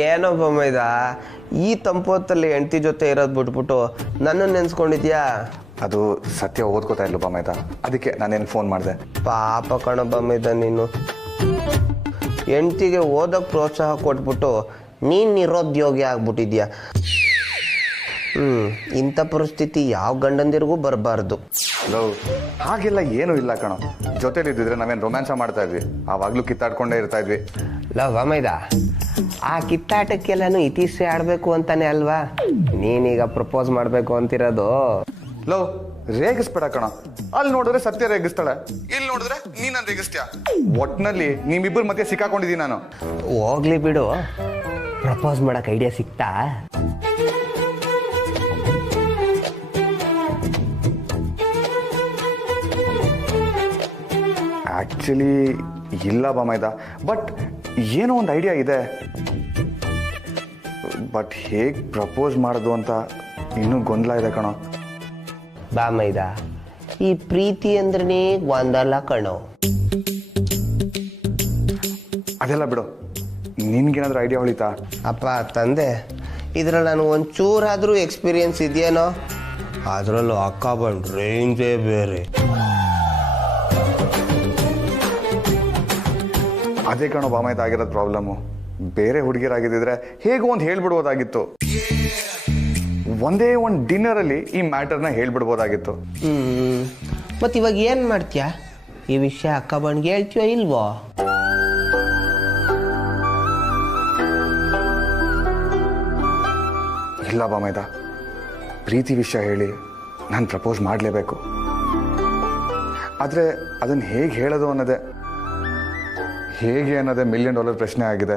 ಏನೊಬ್ಬ ಮೈದ ಈ ತಂಪೊತ್ತಲ್ಲಿ ಹೆಂಡತಿ ಜೊತೆ ಇರೋದು ಬಿಟ್ಬಿಟ್ಟು ನನ್ನನ್ನು ನೆನ್ಸ್ಕೊಂಡಿದ್ಯಾ? ಅದು ಸತ್ಯ ಓದ್ಕೋತಾ ಇಲ್ವ ಮೈದ, ಅದಕ್ಕೆ ನಾನೇನು ಫೋನ್ ಮಾಡಿದೆ. ಪಾಪ ಕಣೊಬ್ಬ ಮೈದ, ನೀನು ಹೆಂಡತಿಗೆ ಓದೋಕ್ಕೆ ಪ್ರೋತ್ಸಾಹ ಕೊಟ್ಬಿಟ್ಟು ನೀನು ನಿರುದ್ಯೋಗಿ ಆಗ್ಬಿಟ್ಟಿದ್ಯಾ. ಇಂಥ ಪರಿಸ್ಥಿತಿ ಯಾವ ಗಂಡಂದಿರಿಗೂ ಬರಬಾರ್ದು. ಹಾಗೆಲ್ಲ ಏನೂ ಇಲ್ಲ ಕಣೋ, ಜೊತೆಲಿದ್ದಿದ್ರೆ ನಾವೇನು ರೊಮ್ಯಾನ್ಸ ಮಾಡ್ತಾ ಇದ್ವಿ, ಆವಾಗಲೂ ಕಿತ್ತಾಡ್ಕೊಂಡೇ ಇರ್ತಾ ಇದ್ವಿ. ಲವ್ ಮೈದ, ಆ ಕಿತ್ತಾಟಕ್ಕೆಲ್ಲನೂ ಇತಿಶ್ರೀ ಆಡಬೇಕು ಅಂತಾನೆ ಅಲ್ವಾ ನೀನೀಗ ಪ್ರಪೋಸ್ ಮಾಡಬೇಕು ಅಂತಿರೋದು? ಲವ್ ರೇಗಿಸ್ಬೇಡ ಕಣ, ಅಲ್ಲಿ ನೋಡಿದ್ರೆ ಸತ್ಯ ರೇಗಿಸ್ತಾಳೆ, ಇಲ್ಲಿ ನೋಡಿದ್ರೆ ನೀನ್ ರೇಗಿಸ್ತೀಯ. ಒಟ್ನಲ್ಲಿ ನಿಮ್ಮಿಬ್ಬರ ಮಧ್ಯೆ ಸಿಕ್ಕಾಕೊಂಡಿದ್ದೀನಿ ನಾನು. ಹೋಗ್ಲಿ ಬಿಡು, ಪ್ರಪೋಸ್ ಮಾಡಕ್ ಐಡಿಯಾ ಸಿಕ್ತಾ? ಆಕ್ಚುಲಿ ಇಲ್ಲ ಮೈದ, ಬಟ್ ಏನೋ ಒಂದು ಐಡಿಯಾ ಇದೆ. ಬಟ್ ಹೇಗೆ ಪ್ರಪೋಸ್ ಮಾಡೋದು ಅಂತ ಇನ್ನೂ ಗೊಂದಲ ಇದೆ ಕಣೋ. ಬಾ ಮೈದ, ಈ ಪ್ರೀತಿ ಅಂದ್ರೆ ಒಂದಲ್ಲ ಕಣೋ. ಅದೆಲ್ಲ ಬಿಡು, ನಿನ್ಗೇನಾದ್ರೂ ಐಡಿಯಾ ಹೊಳಿತಾ? ಅಪ್ಪ ತಂದೆ, ಇದ್ರಲ್ಲಿ ನಾನು ಒಂಚೂರಾದ್ರೂ ಎಕ್ಸ್ಪೀರಿಯನ್ಸ್ ಇದೆಯೇನೋ? ಅದರಲ್ಲೂ ಅಕ್ಕ ಬಂದ್ ರೇಂಜೇ ಬೇರೆ. ಅದೇ ಕಣೋ ಬಾಮೈದ ಆಗಿರೋದು ಪ್ರಾಬ್ಲಮ್ಮು. ಬೇರೆ ಹುಡುಗಿರಾಗಿದ್ದಿದ್ರೆ ಹೇಗೋ ಒಂದು ಹೇಳ್ಬಿಡ್ಬೋದಾಗಿತ್ತು, ಒಂದೇ ಒಂದು ಡಿನ್ನರಲ್ಲಿ ಈ ಮ್ಯಾಟರ್ನ ಹೇಳ್ಬಿಡ್ಬೋದಾಗಿತ್ತು. ಮತ್ತೆ ಇವಾಗ ಏನು ಮಾಡ್ತೀಯಾ? ಈ ವಿಷಯ ಅಕ್ಕ ಬಂಡ್ಗೆ ಹೇಳ್ತೀಯೋ ಇಲ್ವೋ? ಇಲ್ಲ ಬಾಮೈದ, ಪ್ರೀತಿ ವಿಷಯ ಹೇಳಿ ನಾನು ಪ್ರಪೋಸ್ ಮಾಡಲೇಬೇಕು. ಆದರೆ ಅದನ್ನು ಹೇಗೆ ಹೇಳೋದು ಅನ್ನೋದೇ $1 ಮಿಲಿಯನ್ ಪ್ರಶ್ನೆ ಆಗಿದೆ.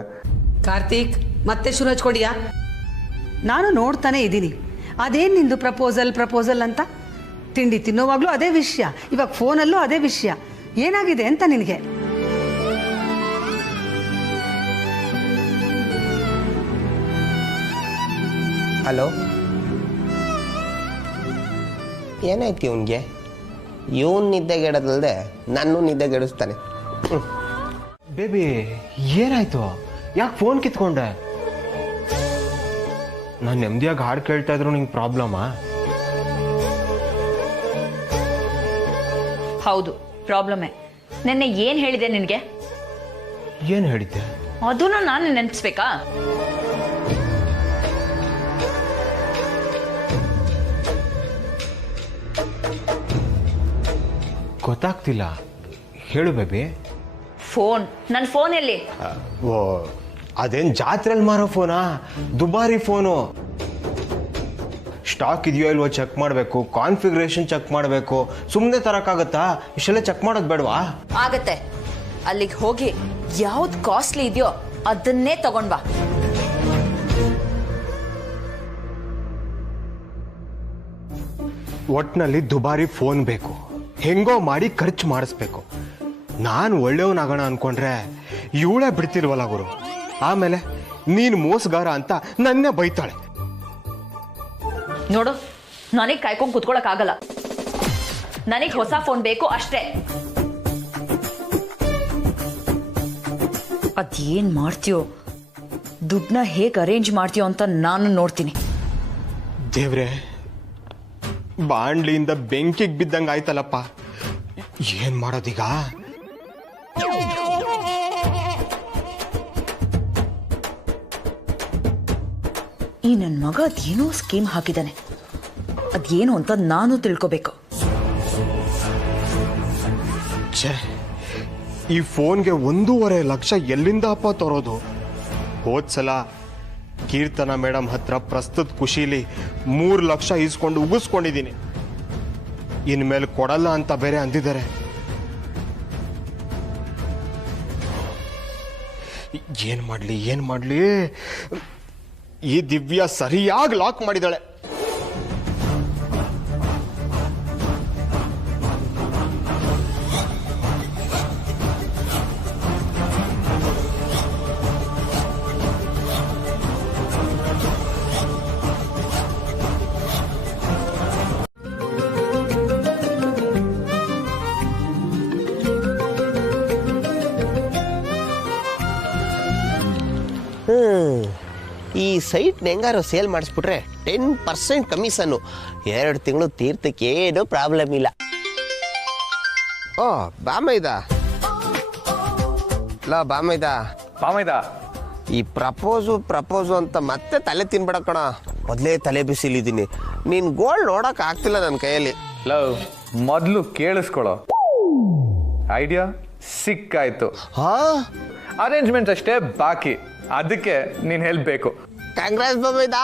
ಕಾರ್ತಿಕ್, ಮತ್ತೆ ಶುರು ಹಚ್ಕೊಡಿಯಾ? ನಾನು ನೋಡ್ತಾನೆ ಇದ್ದೀನಿ, ಅದೇನು ನಿಂದು ಪ್ರಪೋಸಲ್ ಅಂತ. ತಿಂಡಿ ತಿನ್ನೋವಾಗ್ಲೂ ಅದೇ ವಿಷಯ, ಇವಾಗ ಫೋನಲ್ಲೂ ಅದೇ ವಿಷಯ. ಏನಾಗಿದೆ ಅಂತ ನಿನಗೆ? ಹಲೋ, ಏನಾಯ್ತು ಇವನ್ಗೆ? ಇವನ್ ನಿದ್ದೆಗೆಡದಲ್ದೆ ನನ್ನೂ ನಿದ್ದೆಗೆಡಿಸ್ತಾನೆ. ಬೇಬಿ ಏನಾಯ್ತು? ಯಾಕೆ ಫೋನ್ ಕಿತ್ಕೊಂಡೆ? ನಾನು ನೆಮ್ಮದಿಯಾಗಿ ಹಾಡು ಕೇಳ್ತಾ ಇದ್ರು ನಿಂಗೆ ಪ್ರಾಬ್ಲಮಾ? ಹೌದು, ಪ್ರಾಬ್ಲಮೇ. ನೆನ್ನೆ ಏನ್ ಹೇಳಿದೆ ನಿನಗೆ? ಏನು ಹೇಳಿದ್ದೆ? ಅದನ್ನು ನಾನು ನೆನಪಿಸ್ಬೇಕಾ? ಗೊತ್ತಾಗ್ತಿಲ್ಲ, ಹೇಳು ಬೇಬಿ. ನನ್ನ ಫೋನ್ ಎಲ್ಲಿ? ಓ, ಅದೇನು ಜಾತ್ರೆಯಲ್ಲಿ ಮಾರೋ ಫೋನಾ? ದುಬಾರಿ ಫೋನು. ಸ್ಟಾಕ್ ಇದೆಯೋ ಇಲ್ವೋ ಚೆಕ್ ಮಾಡಬೇಕು, ಕಾನ್ಫಿಗರೇಷನ್ ಚೆಕ್ ಮಾಡಬೇಕು. ಸುಮ್ಮನೆ ತರಕ್ಕಾಗತ್ತಾ? ಇಷ್ಟೆಲ್ಲ ಚೆಕ್ ಮಾಡೋದು ಬೇಡವಾ? ಆಗತ್ತೆ. ಅಲ್ಲಿಗೆ ಹೋಗಿ ಯಾವ್ದು ಕಾಸ್ಟ್ಲಿ ಇದೆಯೋ ಅದನ್ನೇ ತಗೊಂಡ್ ಬಾ. ಒಟ್ನಲ್ಲಿ ದುಬಾರಿ ಫೋನ್ ಬೇಕು, ಹೆಂಗೋ ಮಾಡಿ ಖರ್ಚು ಮಾಡಿಸ್ಬೇಕು. ನಾನು ಒಳ್ಳೆಯವನಾಗೋಣ ಅನ್ಕೊಂಡ್ರೆ ಇವಳೇ ಬಿಡ್ತಿಲ್ವಲ್ಲ ಗುರು. ಆಮೇಲೆ ನೀನು ಮೋಸಗಾರ ಅಂತ ನನ್ನೇ ಬೈತಾಳೆ. ನೋಡು, ನನಗೆ ಕಾಯ್ಕೊಂಡು ಕುತ್ಕೊಳಕ್ ಆಗಲ್ಲ. ನನಗೆ ಹೊಸ ಫೋನ್ ಬೇಕು ಅಷ್ಟೇ. ಅದೇನ್ ಮಾಡ್ತೀಯೋ, ದುಡ್ಡನ್ನ ಹೇಗೆ ಅರೇಂಜ್ ಮಾಡ್ತೀಯೋ ಅಂತ ನಾನು ನೋಡ್ತೀನಿ. ದೇವ್ರೆ, ಬಾಂಡ್ಲಿಯಿಂದ ಬೆಂಕಿಗೆ ಬಿದ್ದಂಗೆ ಆಯ್ತಲ್ಲಪ್ಪ. ಏನ್ ಮಾಡೋದೀಗ? ಈ ನನ್ನ ಮಗ ಅದೇನೋ ಸ್ಕೀಮ್ ಹಾಕಿದ್ದಾನೆ. ಅದೇನು ಅಂತ ನಾನು ತಿಳ್ಕೋಬೇಕು. ಛೇ, ಈ ಫೋನ್ಗೆ 1.5 ಲಕ್ಷ ಎಲ್ಲಿಂದ ಅಪ್ಪ ತರೋದು? ಹೋದ್ಸಲ ಕೀರ್ತನ ಮೇಡಮ್ ಹತ್ರ ಪ್ರಸ್ತುತ ಖುಷಿಲಿ 3 ಲಕ್ಷ ಇಸ್ಕೊಂಡು ಉಗಿಸ್ಕೊಂಡಿದ್ದೀನಿ. ಇನ್ಮೇಲೆ ಕೊಡಲ್ಲ ಅಂತ ಬೇರೆ ಅಂದಿದ್ದಾರೆ. ಏನ್ ಮಾಡ್ಲಿ? ಈ ದಿವ್ಯ ಸರಿಯಾಗಿ ಲಾಕ್ ಮಾಡಿದಾಳೆ. ಈ ಸೈಟ್ನ ಹೆಂಗಾರು ಸೇಲ್ ಮಾಡಿಸ್ಬಿಟ್ರೆ 10% ಕಮಿಷನ್ನು. 2 ತಿಂಗಳು ತೀರ್ಥಕ್ಕೆ ಏನೂ ಪ್ರಾಬ್ಲಮ್ ಇಲ್ಲ. ಓ ಬಾಮೈದ ಬಾಮೈದ ಪಾಮೈದ ಈ ಪ್ರಪೋಸು ಅಂತ ಮತ್ತೆ ತಲೆ ತಿನ್ಬೇಡ ಕಣ. ಮೊದಲೇ ತಲೆ ಬಿಸಿಲಿದ್ದೀನಿ. ನೀನು ಗೋಲ್ಡ್ ನೋಡಕ್ ಆಗ್ತಿಲ್ಲ ನನ್ನ ಕೈಯಲ್ಲಿ. ಲವ್ ಮೊದಲು ಕೇಳಿಸ್ಕೊಳ್ಳೋ. ಐಡಿಯಾ ಸಿಕ್ಕಾಯ್ತು. ಹಾ ಅರೇಂಜ್ಮೆಂಟ್ ಅಷ್ಟೇ ಬಾಕಿ, ಅದಕ್ಕೆ ನೀನ್ ಹೆಲ್ಪ್ ಬೇಕು. ಕಾಂಗ್ರೆಸ್ ಬಾಮೈದ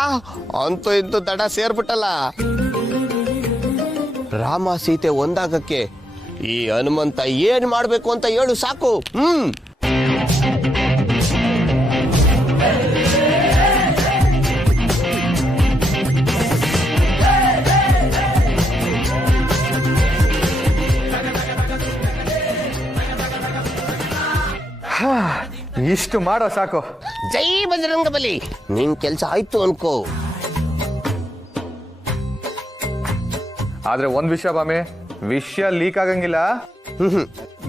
ಅಂತೂ ಇಂತೂ ತಡ ಸೇರ್ಬಿಟ್ಟಲ್ಲ. ರಾಮ ಸೀತೆ ಒಂದಾಗಕ್ಕೆ ಈ ಹನುಮಂತ ಏನ್ ಮಾಡ್ಬೇಕು ಅಂತ ಹೇಳು ಸಾಕು. ಇಷ್ಟು ಮಾಡೋ ಸಾಕು. ಜೈ ಬಜರಂಗ ಬಲಿ. ನಿನ್ ಕೆಲ್ಸ ಆಯ್ತು ಅನ್ಕೋ. ಆದ್ರೆ ಒಂದ್ ವಿಷಯ ಬಾಮಿ, ವಿಷಯ ಲೀಕ್ ಆಗಂಗಿಲ್ಲ.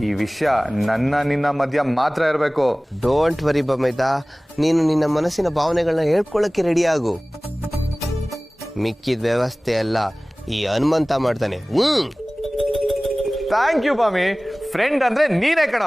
ಈ ವಿಷಯ ನಿನ್ನ ಮಧ್ಯ ಮಾತ್ರ ಇರಬೇಕು. ಡೋಂಟ್ ವರಿ ಬಮೈದ, ನೀನು ನಿನ್ನ ಮನಸ್ಸಿನ ಭಾವನೆಗಳನ್ನ ಹೇಳ್ಕೊಳ್ಳಕ್ಕೆ ರೆಡಿ ಆಗು. ಮಿಕ್ಕಿದ ವ್ಯವಸ್ಥೆ ಎಲ್ಲ ಈ ಹನುಮಂತ ಮಾಡ್ತಾನೆ. Thank you ಬಾಮಿ. ಫ್ರೆಂಡ್ ಅಂದ್ರೆ ನೀನೇ ಕಣ.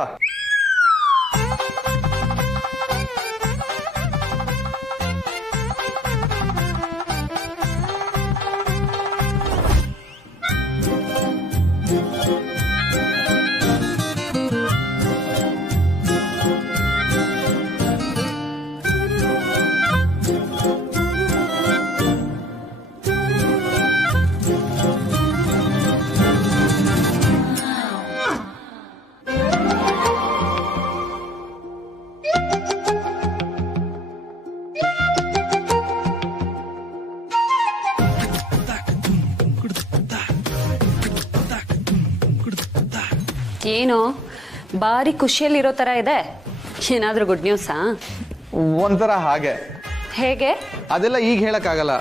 ಏನು ಭಾರಿ ಖುಷಿಯಲ್ಲಿರೋ ಥರ ಇದೆ. ಏನಾದರೂ ಗುಡ್ ನ್ಯೂಸಾ? ಒಂಥರ ಹಾಗೆ. ಹೇಗೆ? ಅದೆಲ್ಲ ಈಗ ಹೇಳಕ್ಕಾಗಲ್ಲ.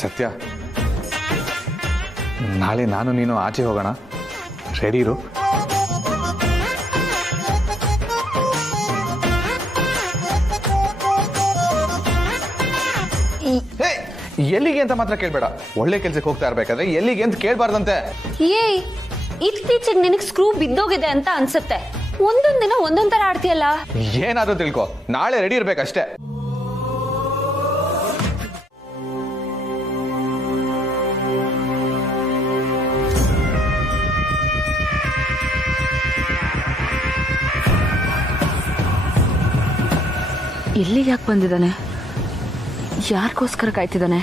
ಸತ್ಯ, ನಾಳೆ ನಾನು ನೀನು ಆಚೆ ಹೋಗೋಣ. ರೆಡಿ ಇರು. ಎಲ್ಲಿಗೆ ಅಂತ ಮಾತ್ರ ಕೇಳ್ಬೇಡ. ಒಳ್ಳೆ ಕೆಲ್ಸಕ್ಕೆ ಹೋಗ್ತಾ ಇರ್ಬೇಕಾದ್ರೆ ಎಲ್ಲಿಗೆ ಅಂತ ಕೇಳ್ಬಾರ್ದಂತೆ. ಏಯ್, ಇತ್ತೀಚೆಗೆ ನಿನಗೆ ಸ್ಕ್ರೂ ಬಿದ್ದೋಗಿದೆ ಅಂತ ಅನ್ಸುತ್ತೆ. ಒಂದೊಂದ್ ದಿನ ಒಂದೊಂದ್ ತರ ಆಡ್ತೀಯಲ್ಲ. ಏನಾದ್ರೂ ತಿಳ್ಕೊ, ನಾಳೆ ರೆಡಿ ಇರ್ಬೇಕಷ್ಟೇ. ಇಲ್ಲಿಗೆ ಯಾಕೆ ಬಂದಿದ್ದಾನೆ? ಯಾರಿಗೋಸ್ಕರ ಕಾಯ್ತಿದ್ದಾನೆ?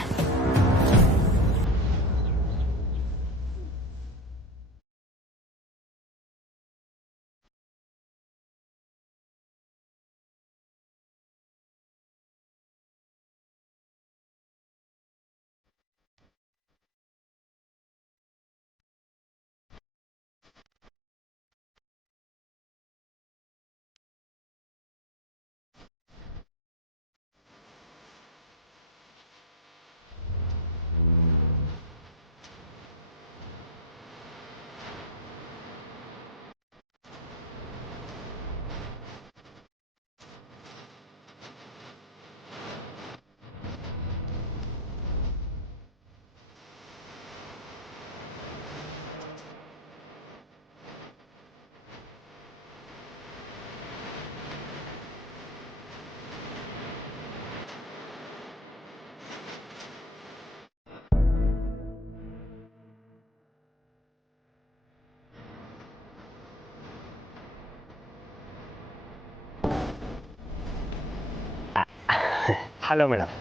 Hello madam.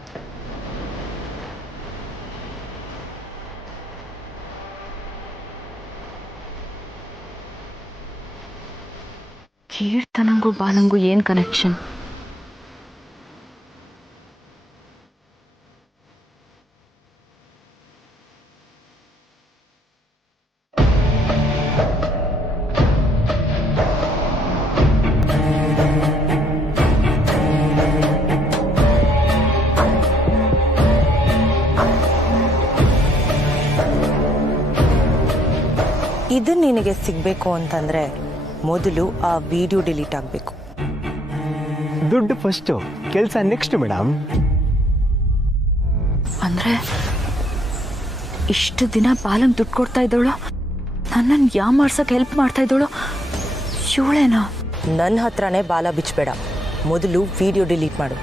ಕೀರ್ತನಂಗೂ ಬಾಲಂಗೂ ಏನ್ ಕನೆಕ್ಷನ್? ಇದು ನಿನಗೆ ಸಿಗಬೇಕು ಅಂತಂದ್ರೆ ಮೊದಲು ಆ ವಿಡಿಯೋ ಡಿಲೀಟ್ ಆಗಬೇಕು. ದುಡ್ಡು ಫಸ್ಟು, ಕೆಲಸ ನೆಕ್ಸ್ಟ್ ಮೇಡಮ್. ಅಂದ್ರೆ ಇಷ್ಟು ದಿನ ಬಾಲಂಗ್ ದುಡ್ಡು ಕೊಡ್ತಾ ಇದ್ದವಳು ನನ್ನನ್ನು ಮಾಡ್ಸಕ್ಕೆ ಹೆಲ್ಪ್ ಮಾಡ್ತಾ ಇದ್ದವಳು ಇವಳೇನಾ? ನನ್ನ ಹತ್ರನೇ ಬಾಲ ಬಿಚ್ಚಬೇಡ, ಮೊದಲು ವಿಡಿಯೋ ಡಿಲೀಟ್ ಮಾಡು.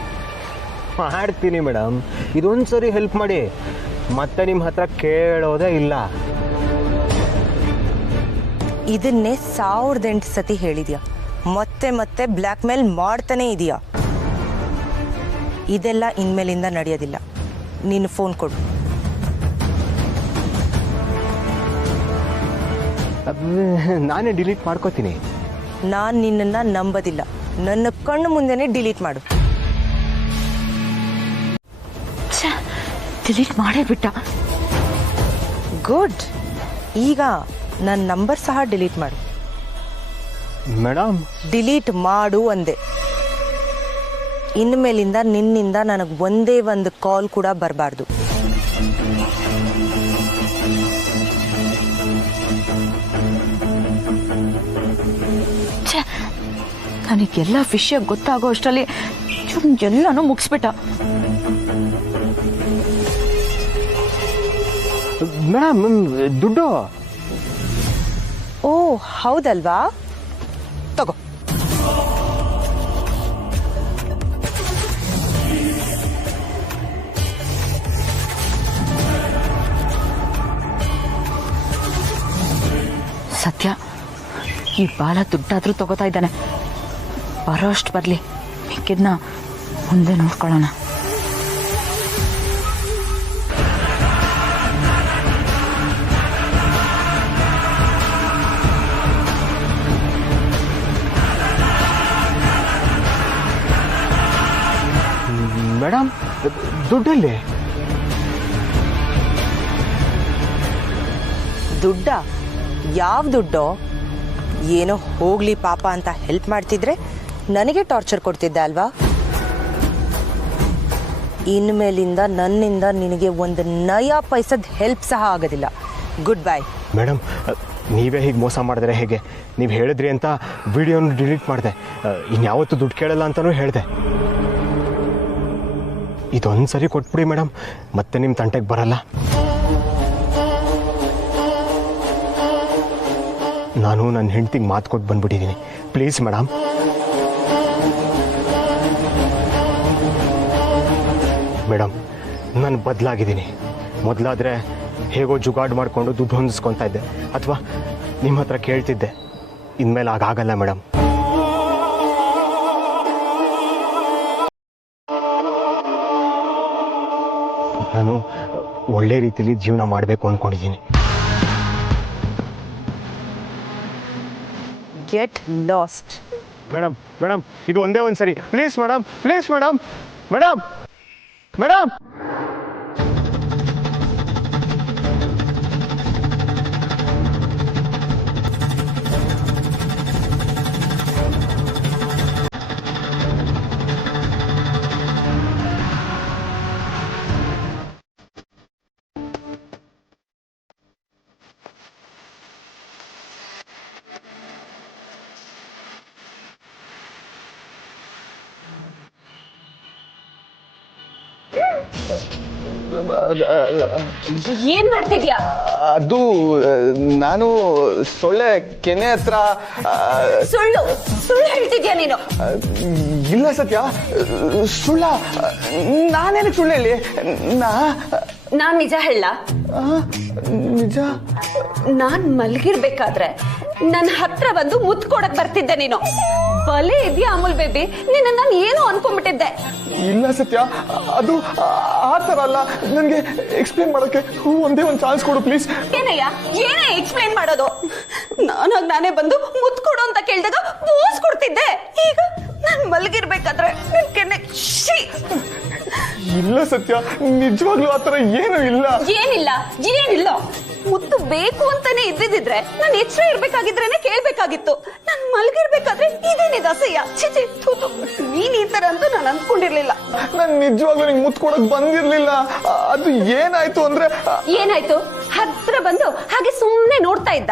ಮಾಡ್ತೀನಿ ಮೇಡಮ್, ಇದೊಂದು ಸರಿ ಹೆಲ್ಪ್ ಮಾಡಿ, ಮತ್ತೆ ನಿಮ್ಮ ಹತ್ರ ಕೇಳೋದೇ ಇಲ್ಲ. ಇದನ್ನೇ 1008 ಸತಿ ಹೇಳಿದ್ಯಾ, ಮತ್ತೆ ಮತ್ತೆ ಬ್ಲ್ಯಾಕ್ ಮೇಲ್ ಮಾಡ್ತಾನೆ ಇದೆಯಾ. ಇದೆಲ್ಲ ಇನ್ಮೇಲಿಂದ ನಡೆಯೋದಿಲ್ಲ. ನೀನು ಫೋನ್ ಕೊಡು. ನಾನೇ ಡಿಲೀಟ್ ಮಾಡ್ಕೋತೀನಿ. ನಾನು ನಿನ್ನನ್ನು ನಂಬೋದಿಲ್ಲ. ನನ್ನ ಕಣ್ಣು ಮುಂದೆನೇ ಡಿಲೀಟ್ ಮಾಡು. ಡಿಲೀಟ್ ಮಾಡೇ ಬಿಟ್ಟ. ಗುಡ್. ಈಗ ನನ್ನ ನಂಬರ್ ಸಹ ಡಿಲೀಟ್ ಮಾಡು. ಮೇಡಮ್, ಡಿಲೀಟ್ ಮಾಡು ಅಂದೆ. ಇನ್ಮೇಲಿಂದ ನಿನ್ನಿಂದ ನನಗೆ ಒಂದೇ ಒಂದು ಕಾಲ್ ಕೂಡ ಬರಬಾರ್ದು. ನನಗೆಲ್ಲ ವಿಷಯ ಗೊತ್ತಾಗೋ ಅಷ್ಟರಲ್ಲಿ ಎಲ್ಲನೂ ಮುಗಿಸ್ಬಿಟ್ಟ. ಮೇಡಮ್, ದುಡ್ಡು. ಓ ಹೌದಲ್ವಾ, ತಗೋ. ಸತ್ಯ, ಈ ಬಾಲ ದುಡ್ಡಾದ್ರೂ ತಗೋತಾ ಇದ್ದಾನೆ. ಬರೋ ಅಷ್ಟು ಬರಲಿ, ಮಿಕ್ಕಿದ್ನ ಮುಂದೆ ನೋಡ್ಕೊಳ್ಳೋಣ. ಮೇಡಮ್, ದುಡ್ಡಲ್ಲಿ? ದುಡ್ಡ? ಯಾವ ದುಡ್ಡೋ? ಏನೋ ಹೋಗ್ಲಿ ಪಾಪ ಅಂತ ಹೆಲ್ಪ್ ಮಾಡ್ತಿದ್ರೆ ನನಗೆ ಟಾರ್ಚರ್ ಕೊಡ್ತಿದ್ದೆ ಅಲ್ವಾ? ಇನ್ಮೇಲಿಂದ ನನ್ನಿಂದ ನಿನಗೆ ಒಂದು ನಯಾ ಪೈಸದ ಹೆಲ್ಪ್ ಸಹ ಆಗೋದಿಲ್ಲ. Good bye. ಮೇಡಮ್, ನೀವೇ ಹೀಗೆ ಮೋಸ ಮಾಡಿದ್ರೆ ಹೇಗೆ? ನೀವು ಹೇಳಿದ್ರಿ ಅಂತ ವಿಡಿಯೋನ ಡಿಲೀಟ್ ಮಾಡಿದೆ, ಇನ್ಯಾವತ್ತೂ ದುಡ್ಡು ಕೇಳಲ್ಲ ಅಂತಲೂ ಹೇಳಿದೆ. ಇದೊಂದು ಸರಿ ಕೊಟ್ಬಿಡಿ ಮೇಡಮ್, ಮತ್ತೆ ನಿಮ್ಮ ತಂಟೆಗೆ ಬರಲ್ಲ. ನಾನು ನನ್ನ ಹೆಂಡ್ತಿಗೆ ಮಾತು ಕೊಟ್ಟು ಬಂದ್ಬಿಟ್ಟಿದ್ದೀನಿ. Please madam. ಮೇಡಮ್, ನಾನು ಬದಲಾಗಿದ್ದೀನಿ. ಮೊದಲಾದರೆ ಹೇಗೋ ಜುಗಾಡು ಮಾಡಿಕೊಂಡು ದುಡ್ಡು ಹೊಂದಿಸ್ಕೊತಾ ಇದ್ದೆ, ಅಥವಾ ನಿಮ್ಮ ಹತ್ರ ಕೇಳ್ತಿದ್ದೆ. ಇನ್ಮೇಲೆ ಆಗಾಗಲ್ಲ ಮೇಡಮ್. ನಾನು ಒಳ್ಳೆ ರೀತಿಯಲ್ಲಿ ಜೀವನ ಮಾಡಬೇಕು ಅಂದ್ಕೊಂಡಿದ್ದೀನಿ. Get lost. ಮೇಡಮ್, ಮೇಡಮ್, ಇದು ಒಂದೇ ಒಂದು ಸರಿ please madam, please madam, madam, madam. ಏನ್ ಮಾಡ್ತಿದ್ಯಾ? ಅದು ನಾನು ಸೊಳ್ಳೆ ಕೆನೆ ಹತ್ರ ಸುಳ್ಳು ಸುಳ್ಳು ಹೇಳ್ತಿದ್ಯಾ ನೀನು? ಇಲ್ಲ ಸತ್ಯ, ಸುಳ್ಳ. ನಾನೇನಕ್ಕೆ ಸುಳ್ಳು ಹೇಳಿ? ನಾನ್ ನಿಜ ಹೇಳ? ನಿಜ. ನಾನ್ ಮಲಗಿರ್ಬೇಕಾದ್ರೆ ನನ್ನ ಹತ್ರ ಬಂದು ಮುತ್ತು ಕೊಡಕ್ ಬರ್ತಿದ್ದೆ ನೀನು. ಬಲೆ ಇದೆಯಾ ಅಮೂಲ್ ಬೇಬಿ? ನಿನ್ನ ನಾನು ಏನು ಅನ್ಕೊಂಡ್ಬಿಟ್ಟಿದ್ದೆ. ಇಲ್ಲ ಸತ್ಯ, ಅದು ಆ ಥರ ಅಲ್ಲ. ನನಗೆ ಎಕ್ಸ್ಪ್ಲೇನ್ ಮಾಡೋಕ್ಕೆ ಒಂದೇ ಒಂದು ಚಾನ್ಸ್ ಕೊಡು ಪ್ಲೀಸ್. ಏನಯ್ಯ, ಏನೇ ಎಕ್ಸ್ಪ್ಲೇನ್ ಮಾಡೋದು? ನಾನೇ ಬಂದು ಮುತ್ತು ಕೊಡು ಅಂತ ಕೇಳಿದಾಗ ಪೋಸ್ ಕೊಡ್ತಿದ್ದೆ. ಈಗ ನಾನು ಮಲಗಿರ್ಬೇಕಾದ್ರೆ ಇಲ್ಲ ಸತ್ಯ, ನಿಜವಾಗ್ಲೂ ಆ ಥರ ಏನೂ ಇಲ್ಲ. ಏನಿಲ್ಲ ಏನಿಲ್ಲ. ಮುತ್ತು ಬೇಕು ಅಂತಾನೆ ಇದ್ದಿದ್ರೆ ನಾನು ಎಚ್ಚರ ಇರ್ಬೇಕಾಗಿದ್ರೇನೆ ಕೇಳ್ಬೇಕಾಗಿತ್ತು. ನಾನು ಮಲಗಿರ್ಬೇಕಾದ್ರೆ ಇದೇನಿದೆ ಅಸಹ್ಯ. ಚಿಚಿ, ನೀನ್ ಈ ತರ ಅಂತ ನಾನು ಅನ್ಕೊಂಡಿರ್ಲಿಲ್ಲ. ನಾನು ನಿಜವಾಗ್ಲೂ ನಿಂಗೆ ಮುತ್ತು ಕೊಡಕ್ ಬಂದಿರ್ಲಿಲ್ಲ. ಅದು ಏನಾಯ್ತು ಅಂದ್ರೆ... ಏನಾಯ್ತು? ಹತ್ರ ಬಂದು ಹಾಗೆ ಸುಮ್ಮನೆ ನೋಡ್ತಾ ಇದ್ದ.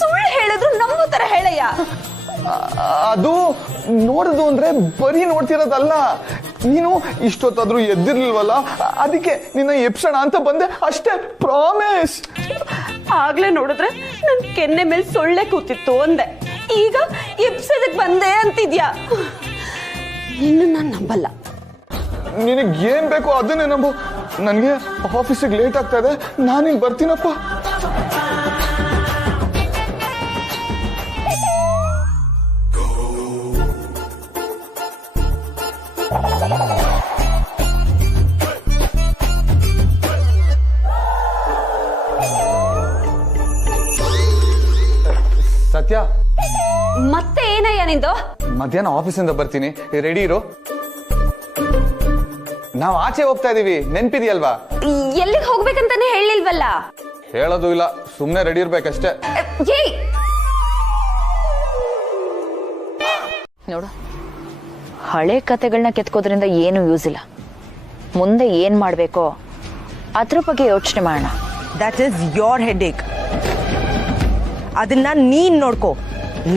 ಸುಳ್ಳು ಹೇಳಿದ್ರು ನಂಬೋ ತರ ಹೇಳಯ್ಯ. ಅದು ನೋಡೋದು ಅಂದ್ರೆ ಬರೀ ನೋಡ್ತಿರೋದಲ್ಲ. ನೀನು ಇಷ್ಟೊತ್ತಾದ್ರೂ ಎದ್ದಿರ್ಲಿಲ್ವಲ್ಲ, ಅದಕ್ಕೆ ನಿನ್ನ ಎಪ್ಸೋಣ ಅಂತ ಬಂದೆ ಅಷ್ಟೇ, ಪ್ರಾಮಿಸ್. ಆಗ್ಲೇ ನೋಡಿದ್ರೆ ನನ್ ಕೆನ್ನೆ ಮೇಲೆ ಸೊಳ್ಳೆ ಕೂತಿತ್ತು ಅಂದೆ, ಈಗ ಎಪ್ಸದಕ್ ಬಂದೆ ಅಂತಿದ್ಯಾ. ಇನ್ನು ನಾನು ನಂಬಲ್ಲ. ನಿನಗೆ ಏನ್ ಬೇಕೋ ಅದನ್ನೇ ನಂಬು. ನನಗೆ ಆಫೀಸಿಗೆ ಲೇಟ್ ಆಗ್ತಾ ಇದೆ, ನಾನಿಲ್ಲಿ ಬರ್ತೀನಪ್ಪ. ಸತ್ಯ, ಮತ್ತೆ ಏನಯ್ಯ ನಿಂದು? ಮಧ್ಯಾಹ್ನ ಆಫೀಸಿಂದ ಬರ್ತೀನಿ, ರೆಡಿ ಇರು. ನಾವು ಆಚೆ ಹೋಗ್ತಾ ಇದೀವಿ, ನೆನ್ಪಿದೆಯಲ್ವಾ? ಎಲ್ಲಿಗೆ ಹೋಗ್ಬೇಕಂತಾನೆ ಹೇಳಿಲ್ವಲ್ಲ. ಹೇಳೋದು ಇಲ್ಲ, ಸುಮ್ನೆ ರೆಡಿ ಇರ್ಬೇಕಷ್ಟೇ. ಏಯ್, ನೋಡು, ಹಳೆ ಕತೆಗಳನ್ನ ಕೆತ್ಕೋದ್ರಿಂದ ಏನು ಯೂಸ್ ಇಲ್ಲ. ಮುಂದೆ ಏನ್ ಮಾಡ್ಬೇಕೋ ಅದ್ರ ಬಗ್ಗೆ ಯೋಚನೆ ಮಾಡೋಣ. That is your headache. ಅದನ್ನ ನೀನ್ ನೋಡ್ಕೋ,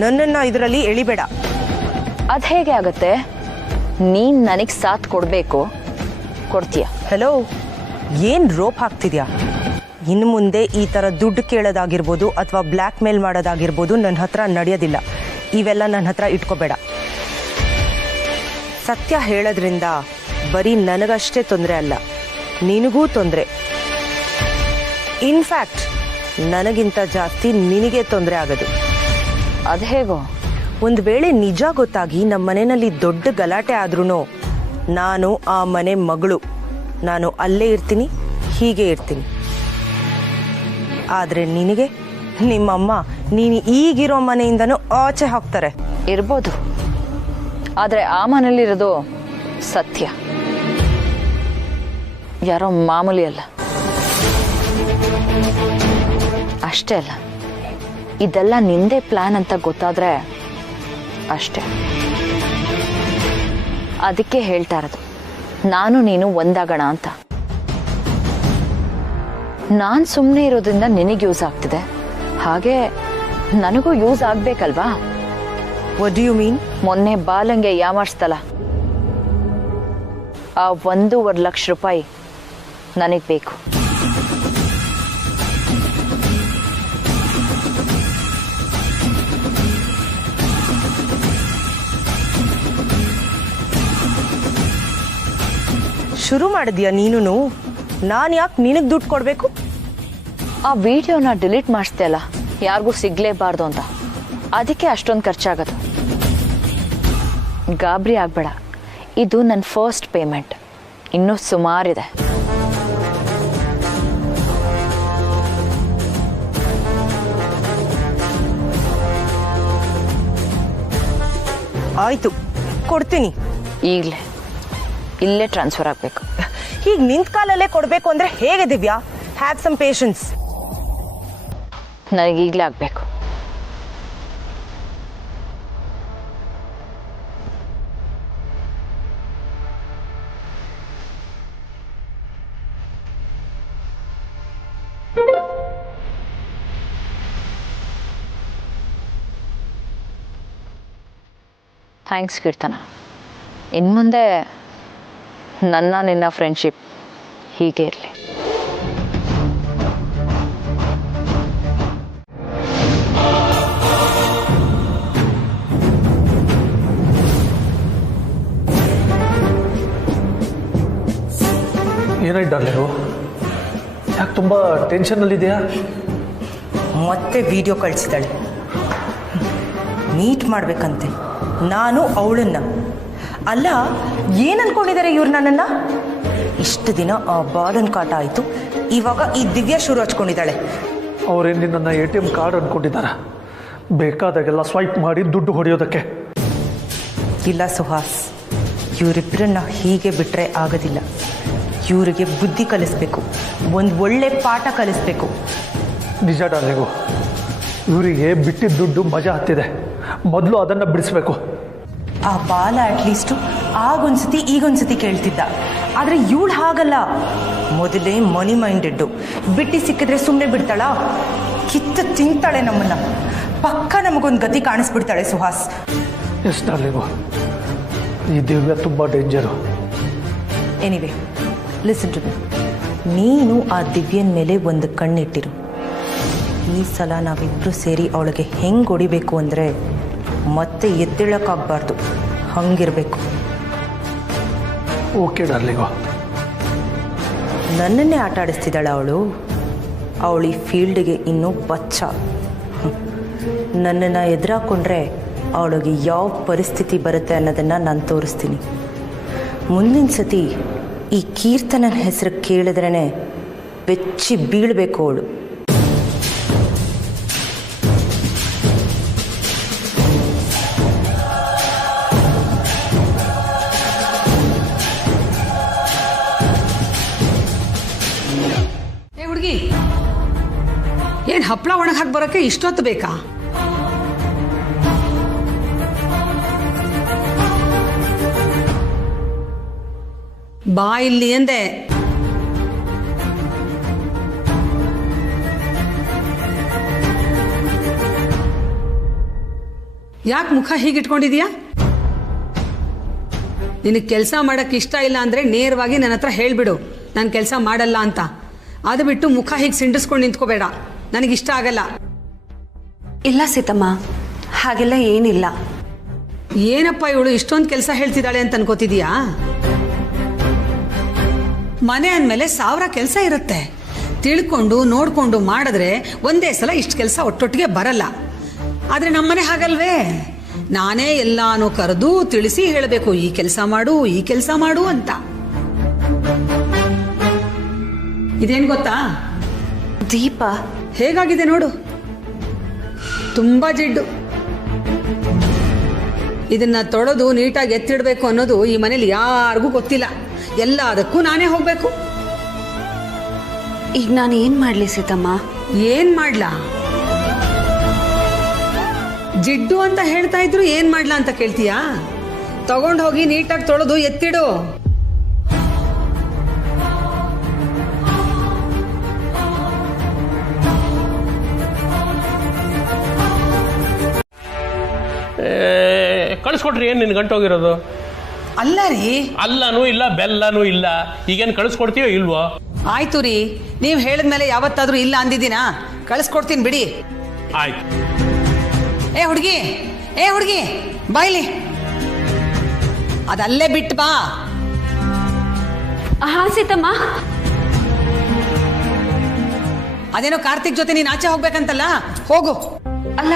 ನನ್ನನ್ನ ಇದರಲ್ಲಿ ಎಳಿಬೇಡ. ಅದ್ ಹೇಗೆ ಆಗತ್ತೆ? ನೀನ್ ನನಗ್ ಸಾಥ್ ಕೊಡ್ಬೇಕು, ಕೊಡ್ತೀಯ? ಹಲೋ, ಏನ್ ರೋಪ್ ಹಾಕ್ತಿದ್ಯಾ? ಇನ್ನು ಮುಂದೆ ಈ ಥರ ದುಡ್ಡು ಕೇಳೋದಾಗಿರ್ಬೋದು ಅಥವಾ ಬ್ಲ್ಯಾಕ್ ಮೇಲ್ ಮಾಡೋದಾಗಿರ್ಬೋದು ನನ್ನ ಹತ್ರ ನಡೆಯೋದಿಲ್ಲ. ಇವೆಲ್ಲ ನನ್ನ ಹತ್ರ ಇಟ್ಕೋಬೇಡ. ಸತ್ಯ ಹೇಳೋದ್ರಿಂದ ಬರೀ ನನಗಷ್ಟೇ ತೊಂದರೆ ಅಲ್ಲ, ನಿನಗೂ ತೊಂದರೆ. ಇನ್ಫ್ಯಾಕ್ಟ್ ನನಗಿಂತ ಜಾಸ್ತಿ ನಿನಗೆ ತೊಂದರೆ ಆಗೋದು. ಅದ್ ಹೇಗೋ? ಒಂದು ವೇಳೆ ನಿಜ ಗೊತ್ತಾಗಿ ನಮ್ಮ ಮನೆಯಲ್ಲಿ ದೊಡ್ಡ ಗಲಾಟೆ ಆದ್ರೂ ನಾನು ಆ ಮನೆ ಮಗಳು, ನಾನು ಅಲ್ಲೇ ಇರ್ತೀನಿ, ಹೀಗೆ ಇರ್ತೀನಿ. ಆದರೆ ನಿನಗೆ ನಿಮ್ಮಮ್ಮ ನೀನು ಈಗಿರೋ ಮನೆಯಿಂದನೂ ಆಚೆ ಹಾಕ್ತಾರೆ. ಇರ್ಬೋದು, ಆದ್ರೆ ಆ ಮನೇಲಿರೋದು ಸತ್ಯ, ಯಾರೋ ಮಾಮೂಲಿ ಅಲ್ಲ. ಅಷ್ಟೇ ಅಲ್ಲ, ಇದೆಲ್ಲ ನಿಂದೇ ಪ್ಲಾನ್ ಅಂತ ಗೊತ್ತಾದ್ರೆ ಅಷ್ಟೇ. ಅದಕ್ಕೆ ಹೇಳ್ತಾ ಇರೋದು, ನಾನು ನೀನು ಒಂದಾಗೋಣ ಅಂತ. ನಾನು ಸುಮ್ಮನೆ ಇರೋದ್ರಿಂದ ನಿನಗೆ ಯೂಸ್ ಆಗ್ತಿದೆ, ಹಾಗೆ ನನಗೂ ಯೂಸ್ ಆಗ್ಬೇಕಲ್ವಾ? What do you mean? ಮೊನ್ನೆ ಬಾಲಂಗೆ ಯಾಮಾರಿಸ್ತಲ್ಲ, ಆ 1.5 ಲಕ್ಷ ರೂಪಾಯಿ ನನಗೆ ಬೇಕು. ಶುರು ಮಾಡಿದ್ಯಾ ನೀನು? ನಾನು ಯಾಕೆ ನಿನಗೆ ದುಡ್ಡು ಕೊಡಬೇಕು? ಆ ವಿಡಿಯೋನ ಡಿಲೀಟ್ ಮಾಡಿಸ್ದೆ ಅಲ್ಲ, ಯಾರಿಗೂ ಸಿಗ್ಲೇಬಾರ್ದು ಅಂತ, ಅದಕ್ಕೆ ಅಷ್ಟೊಂದು ಖರ್ಚಾಗೋದು. ಗಾಬರಿ ಆಗಬೇಡ, ಇದು ನನ್ನ ಫಸ್ಟ್ ಪೇಮೆಂಟ್, ಇನ್ನೂ ಸುಮಾರಿದೆ. ಆಯ್ತು, ಕೊಡ್ತೀನಿ. ಈಗಲೇ ಇಲ್ಲೇ ಟ್ರಾನ್ಸ್ಫರ್ ಆಗಬೇಕು. ಹೀಗೆ ನಿಂತ ಕಾಲಲ್ಲೇ ಕೊಡಬೇಕು ಅಂದ್ರೆ ಹೇಗೆ ದಿವ್ಯಾ? Have some patience. ನನಗೆ ಈಗಲೇ ಆಗಬೇಕು. ಥ್ಯಾಂಕ್ಸ್ ಕೀರ್ತನ. ಇನ್ಮುಂದೆ ನನ್ನ ನಿನ್ನ ಫ್ರೆಂಡ್ಶಿಪ್ ಹೀಗೆ ಇರಲಿ. ಏನಾಯ್ತು ಡಾರ್ಲಿಂಗು? ಯಾಕೆ ತುಂಬ ಟೆನ್ಷನ್ನಲ್ಲಿದೆಯಾ? ಮತ್ತೆ ವಿಡಿಯೋ ಕಳಿಸಿದಾಳೆ. ಮೀಟ್ ಮಾಡ್ಬೇಕಂತೆ ನಾನು ಅವಳನ್ನ. ಅಲ್ಲ, ಏನು ಅನ್ಕೊಂಡಿದ್ದಾರೆ ಇವ್ರು ನನ್ನನ್ನು? ಇಷ್ಟು ದಿನ ಆ ಬಾಲನ್ ಕಾಟ ಆಯಿತು, ಇವಾಗ ಈ ದಿವ್ಯಾ ಶುರು ಹಚ್ಕೊಂಡಿದ್ದಾಳೆ. ಅವರೇನು ನಿನ್ನನ್ನು ATM ಕಾರ್ಡ್ ಅಂದ್ಕೊಂಡಿದ್ದಾರ? ಬೇಕಾದಾಗೆಲ್ಲ ಸ್ವೈಪ್ ಮಾಡಿ ದುಡ್ಡು ಹೊಡೆಯೋದಕ್ಕೆ? ಇಲ್ಲ ಸುಹಾಸ್, ಇವರಿಬ್ಬರನ್ನ ಹೀಗೆ ಬಿಟ್ಟರೆ ಆಗೋದಿಲ್ಲ. ಇವರಿಗೆ ಬುದ್ಧಿ ಕಲಿಸ್ಬೇಕು, ಒಂದು ಒಳ್ಳೆ ಪಾಠ ಕಲಿಸ್ಬೇಕು. ನಿಜ ಡಾರ್ಲಿಂಗು, ಇವರಿಗೆ ಬಿಟ್ಟಿದ್ದ ದುಡ್ಡು ಮಜಾ ಹತ್ತಿದೆ, ಮೊದಲು ಅದನ್ನು ಬಿಡಿಸ್ಬೇಕು. ಆ ಬಾಲ ಅಟ್ಲೀಸ್ಟು ಆಗೊಂದ್ಸತಿ ಈಗೊಂದ್ಸತಿ ಕೇಳ್ತಿದ್ದ. ಆದರೆ ಇವಳು ಹಾಗಲ್ಲ, ಮೊದಲೇ ಮನಿ ಮೈಂಡೆಡ್ಡು. ಬಿಟ್ಟು ಸಿಕ್ಕಿದ್ರೆ ಸುಮ್ಮನೆ ಬಿಡ್ತಾಳ, ಕಿತ್ತು ತಿಂತಾಳೆ ನಮ್ಮನ್ನ. ಪಕ್ಕ ನಮಗೊಂದು ಗತಿ ಕಾಣಿಸ್ಬಿಡ್ತಾಳೆ ಸುಹಾಸ್. ಎಸ್ ಡಾರ್ಲಿಂಗು, ಈ ದಿವ್ಯ ತುಂಬ danger. Anyway listen to me. ನೀನು ಆ ದಿವ್ಯನ ಮೇಲೆ ಒಂದು ಕಣ್ಣಿಟ್ಟಿರು. ಈ ಸಲ ನಾವಿಬ್ಬರು ಸೇರಿ ಅವಳಿಗೆ ಹೆಂಗೆ ಹೊಡಿಬೇಕು ಅಂದರೆ ಮತ್ತೆ ಎದ್ದೇಳಕ್ಕಾಗಬಾರ್ದು, ಹಂಗಿರಬೇಕು. Okay darling. ನನ್ನನ್ನೇ ಆಟ ಆಡಿಸ್ತಿದ್ದಾಳೆ ಅವಳು. ಅವಳು ಈ ಫೀಲ್ಡಿಗೆ ಇನ್ನೂ ಬಚ್ಚ. ನನ್ನನ್ನು ಎದುರಾಕೊಂಡ್ರೆ ಅವಳಿಗೆ ಯಾವ ಪರಿಸ್ಥಿತಿ ಬರುತ್ತೆ ಅನ್ನೋದನ್ನು ನಾನು ತೋರಿಸ್ತೀನಿ. ಮುಂದಿನ ಸತಿ ಈ ಕೀರ್ತನನ ಹೆಸರು ಕೇಳಿದ್ರೇ ಬೆಚ್ಚಿ ಬೀಳಬೇಕು ಅವಳು. ಏ ಹುಡುಗಿ, ಏನ್ ಹಪ್ಪಳ ಒಣಗಿ ಹಾಕಿ ಬರೋಕ್ಕೆ ಇಷ್ಟೊತ್ತು ಬೇಕಾ? ಬಾ ಇಲ್ಲಿ ಎಂದೆ. ಯಾಕೆ ಮುಖ ಹೀಗಿಟ್ಕೊಂಡಿದೀಯಾ? ನಿನಗೆ ಕೆಲಸ ಮಾಡಕ್ಕೆ ಇಷ್ಟ ಇಲ್ಲ ಅಂದ್ರೆ ನೇರವಾಗಿ ನನ್ನ ಹತ್ರ ಹೇಳ್ಬಿಡು, ನಾನು ಕೆಲಸ ಮಾಡಲ್ಲ ಅಂತ. ಅದು ಬಿಟ್ಟು ಮುಖ ಹೀಗೆ ಸಿಂಡಿಸ್ಕೊಂಡು ನಿಂತ್ಕೋಬೇಡ, ನನಗಿಷ್ಟ ಆಗಲ್ಲ. ಇಲ್ಲ ಸೀತಮ್ಮ, ಹಾಗೆಲ್ಲ ಏನಿಲ್ಲ. ಏನಪ್ಪ ಇವಳು ಇಷ್ಟೊಂದು ಕೆಲಸ ಹೇಳ್ತಿದ್ದಾಳೆ ಅಂತ ಅನ್ಕೋತಿದೀಯಾ? ಮನೆ ಅಂದಮೇಲೆ 1000 ಕೆಲಸ ಇರುತ್ತೆ. ತಿಳ್ಕೊಂಡು ನೋಡ್ಕೊಂಡು ಮಾಡಿದ್ರೆ ಒಂದೇ ಸಲ ಇಷ್ಟು ಕೆಲಸ ಒಟ್ಟೊಟ್ಟಿಗೆ ಬರಲ್ಲ. ಆದರೆ ನಮ್ಮನೆ ಹಾಗಲ್ವೇ, ನಾನೇ ಎಲ್ಲಾನು ಕರೆದು ತಿಳಿಸಿ ಹೇಳಬೇಕು, ಈ ಕೆಲಸ ಮಾಡು, ಈ ಕೆಲಸ ಮಾಡು ಅಂತ. ಇದೇನು ಗೊತ್ತಾ? ದೀಪ ಹೇಗಾಗಿದೆ ನೋಡು, ತುಂಬಾ ಜಿಡ್ಡು. ಇದನ್ನ ತೊಳೆದು ನೀಟಾಗಿ ಎತ್ತಿಡ್ಬೇಕು ಅನ್ನೋದು ಈ ಮನೇಲಿ ಯಾರಿಗೂ ಗೊತ್ತಿಲ್ಲ. ಎಲ್ಲದಕ್ಕೂ ನಾನೇ ಹೋಗ್ಬೇಕು. ಈಗ ನಾನು ಏನ್ ಮಾಡ್ಲಿ ಸೀತಮ್ಮ? ಏನ್ ಮಾಡ್ಲಾ? ಜಿಡ್ಡು ಅಂತ ಹೇಳ್ತಾ ಇದ್ರು ಏನ್ ಮಾಡ್ಲಾ ಅಂತ ಕೇಳ್ತೀಯಾ? ತಗೊಂಡು ಹೋಗಿ ನೀಟಾಗಿ ತೊಳೆದು ಎತ್ತಿಡು. ಕಳಿಸ್ಕೊಟ್ರಿ, ಏನು ನಿನ್ನ ಗಂಟೋಗಿರೋದು? ಅಲ್ಲ ರೀ, ಅಲ್ಲನೂ ಇಲ್ಲ ಬೆಲ್ಲನೂ ಇಲ್ಲ, ಈಗೇನು ಕಳಿಸ್ಕೊಡ್ತೀಯೋ ಇಲ್ವೋ? ಆಯ್ತು ರೀ, ನೀವ್ ಹೇಳಿದ್ಮೇಲೆ ಯಾವತ್ತಾದ್ರೂ ಇಲ್ಲ ಅಂದಿದ್ದೀನಾ? ಕಳಿಸ್ಕೊಡ್ತೀನಿ ಬಿಡಿ. ಆಯ್ತು. ಏ ಹುಡುಗಿ, ಏ ಹುಡುಗಿ, ಬಾಯ್ಲಿ, ಅದಲ್ಲೇ ಬಿಟ್ಟು ಬಾ. ಹಾ ಸೀತಮ್ಮ. ಅದೇನೋ ಕಾರ್ತಿಕ್ ಜೊತೆ ನೀನ್ ಆಚೆ ಹೋಗ್ಬೇಕಂತಲ್ಲ, ಹೋಗು. ಅಲ್ಲ,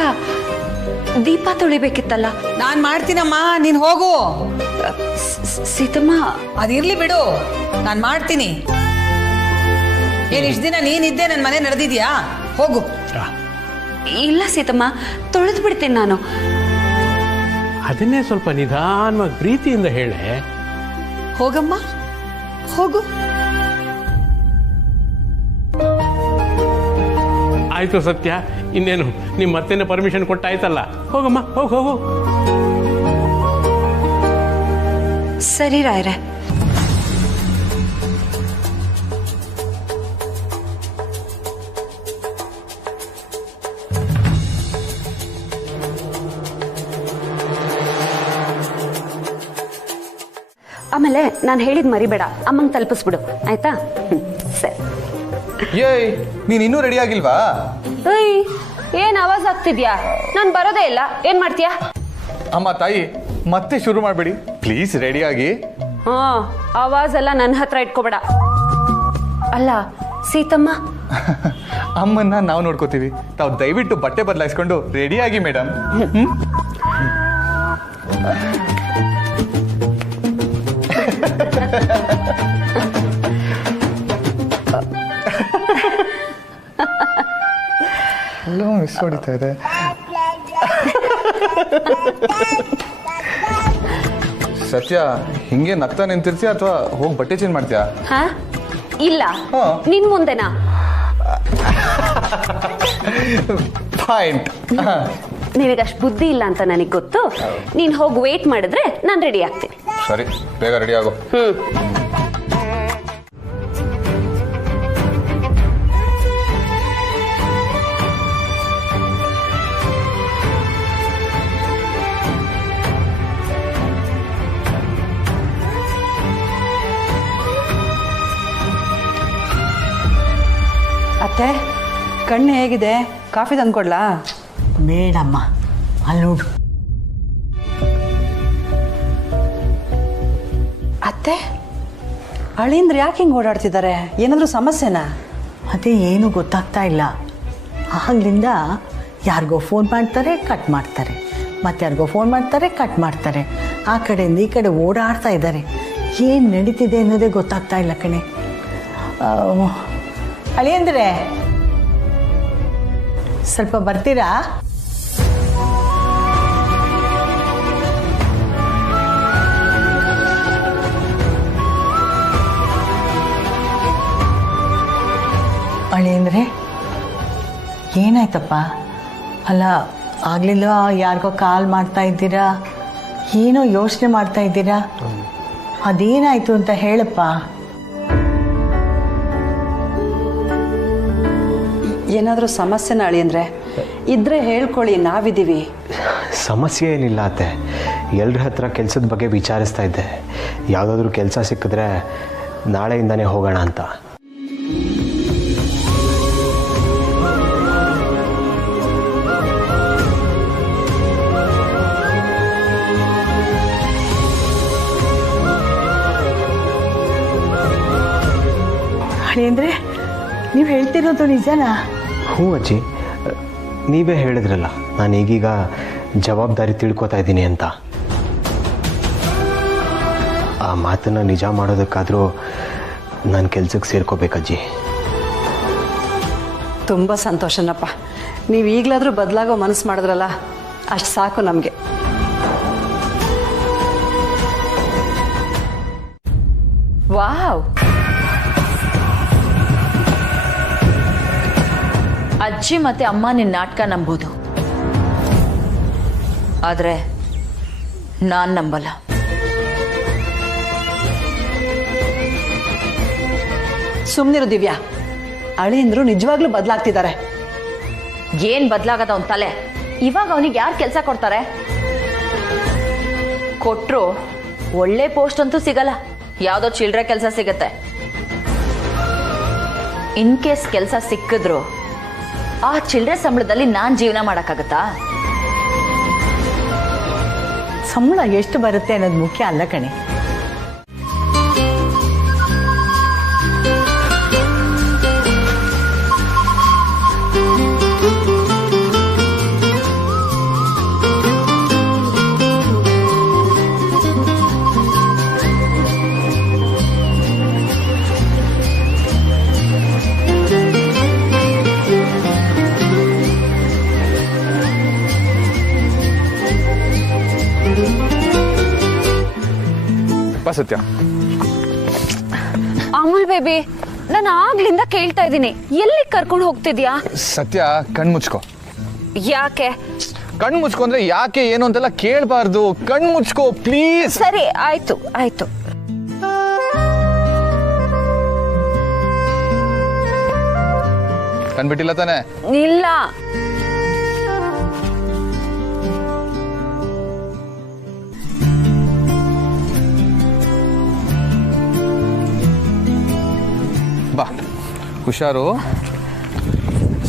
ದೀಪ ತೊಳಿಬೇಕಿತ್ತಲ್ಲ. ನಾನ್ ಮಾಡ್ತೀನಮ್ಮ, ನೀನ್ ಹೋಗು. ಸೀತಮ್ಮ, ಅದಿರ್ಲಿ ಬಿಡು, ನಾನ್ ಮಾಡ್ತೀನಿ. ಏನ್ ಇಷ್ಟ ದಿನ ನೀನಿದ್ದೆ ನನ್ನ ಮನೆ ನಡೆದಿದ್ಯಾ? ಹೋಗು. ಇಲ್ಲ ಸೀತಮ್ಮ, ತೊಳೆದು ಬಿಡ್ತೇನೆ ನಾನು. ಅದನ್ನೇ ಸ್ವಲ್ಪ ನಿಧಾನವಾಗಿ ಪ್ರೀತಿಯಿಂದ ಹೇಳೆ. ಹೋಗಮ್ಮ, ಹೋಗು. ಆಯ್ತು ಸತ್ಯ, ಇನ್ನೇನು ನಿಮ್ಮ ಮತ್ತೇನೆ ಪರ್ಮಿಷನ್ ಕೊಟ್ಟಾಯ್ತಲ್ಲ, ಹೋಗಮ್ಮ, ಹೋಗು ಹೋಗು. ಸರಿ ರಾಯ್ರೆ. ಆಮೇಲೆ ನಾನು ಹೇಳಿದ್ ಮರಿಬೇಡ, ಅಮ್ಮಂಗೆ ತಲುಪಿಸ್ಬಿಡು, ಆಯ್ತಾ? ಸರಿ. ಏಯ್, ನೀನ್ ಇನ್ನೂ ರೆಡಿ ಆಗಿಲ್ವಾ? ಏನ್ ಆವಾಜ್ ಆಗ್ತಿದ್ಯಾ? ನಾನು ಬರೋದೇ ಇಲ್ಲ, ಏನ್ ಮಾಡ್ತೀಯಾ? ಅಮ್ಮ ತಾಯಿ, ಮತ್ತೆ ಶುರು ಮಾಡಬೇಡಿ ಪ್ಲೀಸ್, ರೆಡಿ ಆಗಿ. ಆವಾಜ್ ಎಲ್ಲ ನನ್ನ ಹತ್ರ ಇಟ್ಕೋಬೇಡ. ಅಲ್ಲ ಸೀತಮ್ಮ, ಅಮ್ಮನ್ನ ನಾವು ನೋಡ್ಕೋತೀವಿ, ತಾವು ದಯವಿಟ್ಟು ಬಟ್ಟೆ ಬದಲಾಯಿಸ್ಕೊಂಡು ರೆಡಿ ಆಗಿ ಮೇಡಮ್. ಎಲ್ಲೋ ಮಿಸ್ ಹೊಡಿತಾ ಇದೆ. ಸತ್ಯ, ಹಿಂಗೆ ನಗ್ತಾ ನಿಂತಿರ್ತೀಯ ಅಥವಾ ಹೋಗಿ ಬಟ್ಟೆ ಚೇಂಜ್ ಮಾಡ್ತೀಯಾ? ಇಲ್ಲ, ನಿನ್ ಮುಂದೆನಾ? ಪಾಯಿಂಟ್. ನಿನಗೆ ಅಷ್ಟು ಬುದ್ಧಿ ಇಲ್ಲ ಅಂತ ನನಗೆ ಗೊತ್ತು. ನೀನು ಹೋಗಿ ವೇಟ್ ಮಾಡಿದ್ರೆ ನಾನು ರೆಡಿ ಆಗ್ತೀನಿ. ಸರಿ, ಬೇಗ ರೆಡಿ ಆಗೋ. ಅತ್ತೆ, ಕಣ್ಣು ಹೇಗಿದೆ? ಕಾಫಿ ತಂದ್ಕೊಡ್ಲಾ? ಬೇಡಮ್ಮ, ಅಲ್ಲಿ ನೋಡು. ಅತ್ತೆ, ಅಳಿಂದ್ರೆ ಯಾಕೆ ಹಿಂಗೆ ಓಡಾಡ್ತಿದ್ದಾರೆ? ಏನಾದರೂ ಸಮಸ್ಯೆನಾ? ಅದೇ ಏನು ಗೊತ್ತಾಗ್ತಾ ಇಲ್ಲ. ಆಗ್ಲಿಂದ ಯಾರಿಗೋ ಫೋನ್ ಮಾಡ್ತಾರೆ, ಕಟ್ ಮಾಡ್ತಾರೆ, ಮತ್ತೆ ಯಾರಿಗೋ ಫೋನ್ ಮಾಡ್ತಾರೆ, ಕಟ್ ಮಾಡ್ತಾರೆ. ಆ ಕಡೆಯಿಂದ ಈ ಕಡೆ ಓಡಾಡ್ತಾ ಇದ್ದಾರೆ. ಏನು ನಡೀತಿದೆ ಅನ್ನೋದೇ ಗೊತ್ತಾಗ್ತಾ ಇಲ್ಲ ಕಣೆ. ಅಳಿಯಂದ್ರೆ ಸ್ವಲ್ಪ ಬರ್ತೀರಾ? ಅಳಿಯಂದ್ರೆ ಏನಾಯ್ತಪ್ಪ? ಅಲ್ಲ, ಆಗ್ಲಿಲ್ಲ ಯಾರಿಗೋ ಕಾಲ್ ಮಾಡ್ತಾ ಇದ್ದೀರಾ, ಏನೋ ಯೋಚನೆ ಮಾಡ್ತಾ ಇದ್ದೀರಾ, ಅದೇನಾಯ್ತು ಅಂತ ಹೇಳಪ್ಪ. ಏನಾದರೂ ಸಮಸ್ಯೆನ ಅಳಿಯಂದ್ರೆ? ಇದ್ರೆ ಹೇಳ್ಕೊಳ್ಳಿ, ನಾವಿದ್ದೀವಿ. ಸಮಸ್ಯೆ ಏನಿಲ್ಲ ಅತ್ತೆ, ಎಲ್ಲರ ಹತ್ರ ಕೆಲಸದ ಬಗ್ಗೆ ವಿಚಾರಿಸ್ತಾ ಇದ್ದೆ. ಯಾವುದಾದ್ರೂ ಕೆಲಸ ಸಿಕ್ಕಿದ್ರೆ ನಾಳೆಯಿಂದನೇ ಹೋಗೋಣ ಅಂತ. ಅಳಿಯಂದ್ರೆ ನೀವು ಹೇಳ್ತಿರೋದು ನಿಜನಾ? ಹ್ಞೂ ಅಜ್ಜಿ, ನೀವೇ ಹೇಳಿದ್ರಲ್ಲ ನಾನು ಈಗೀಗ ಜವಾಬ್ದಾರಿ ತಿಳ್ಕೊತಾ ಇದ್ದೀನಿ ಅಂತ. ಆ ಮಾತನ್ನು ನಿಜ ಮಾಡೋದಕ್ಕಾದರೂ ನಾನು ಕೆಲ್ಸಕ್ಕೆ ಸೇರ್ಕೋಬೇಕಜ್ಜಿ. ತುಂಬ ಸಂತೋಷನಪ್ಪ. ನೀವು ಈಗಲಾದರೂ ಬದಲಾಗೋ ಮನಸ್ಸು ಮಾಡಿದ್ರಲ್ಲ, ಅಷ್ಟು ಸಾಕು ನಮಗೆ. ವಾವ್, ಅಜ್ಜಿ ಮತ್ತೆ ಅಮ್ಮ ನಿನ್ನ ನಾಟಕ ನಂಬೋದು, ಆದರೆ ನಾನು ನಂಬಲ್ಲ. ಸುಮ್ಮನಿರು ದಿವ್ಯಾ, ಅಳಿಯಂದ್ರು ನಿಜವಾಗ್ಲೂ ಬದಲಾಗ್ತಿದ್ದಾರೆ. ಏನ್ ಬದಲಾಗದ ಅವನ ತಲೆ? ಇವಾಗ ಅವನಿಗೆ ಯಾರು ಕೆಲಸ ಕೊಡ್ತಾರೆ? ಕೊಟ್ರು ಒಳ್ಳೆ ಪೋಸ್ಟ್ ಅಂತೂ ಸಿಗಲ್ಲ, ಯಾವುದೋ ಚಿಲ್ಡ್ರೆ ಕೆಲಸ ಸಿಗತ್ತೆ. ಇನ್ ಕೇಸ್ ಕೆಲಸ ಸಿಕ್ಕಿದ್ರು ಆ ಚಿಲ್ಡ್ರೆ ಸಂಬಳದಲ್ಲಿ ನಾನು ಜೀವನ ಮಾಡೋಕ್ಕಾಗತ್ತಾ? ಸಂಬಳ ಎಷ್ಟು ಬರುತ್ತೆ ಅನ್ನೋದು ಮುಖ್ಯ ಅಲ್ಲ ಕಣೆ. ಸತ್ಯ, ಅಮೂಲ್ ಬೇಬಿ, ನಾನು ಆಗ್ಲಿಂದ ಕೇಳ್ತಾ ಇದ್ದೀನಿ, ಎಲ್ಲಿ ಕರ್ಕೊಂಡು ಹೋಗ್ತಿದ್ಯಾ? ಸತ್ಯ, ಕಣ್ ಮುಚ್ಕೋ. ಯಾಕೆ ಕಣ್ ಮುಚ್ಕೊ ಅಂದ್ರೆ ಯಾಕೆ ಏನು ಅಂತೆಲ್ಲ ಕೇಳಬಾರ್ದು. ಕಣ್ ಮುಚ್ಕೋ ಪ್ಲೀಸ್. ಸರಿ, ಆಯ್ತು ಆಯ್ತು. ಕಣ್ಬಿಟ್ಟಿಲ್ಲ ತಾನೆ? ಇಲ್ಲ. ಬಾ, ಹುಷಾರು,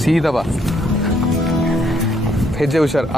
ಸೀದಾ ಬಾ, ಹೆಜ್ಜೆ ಹುಷಾರು.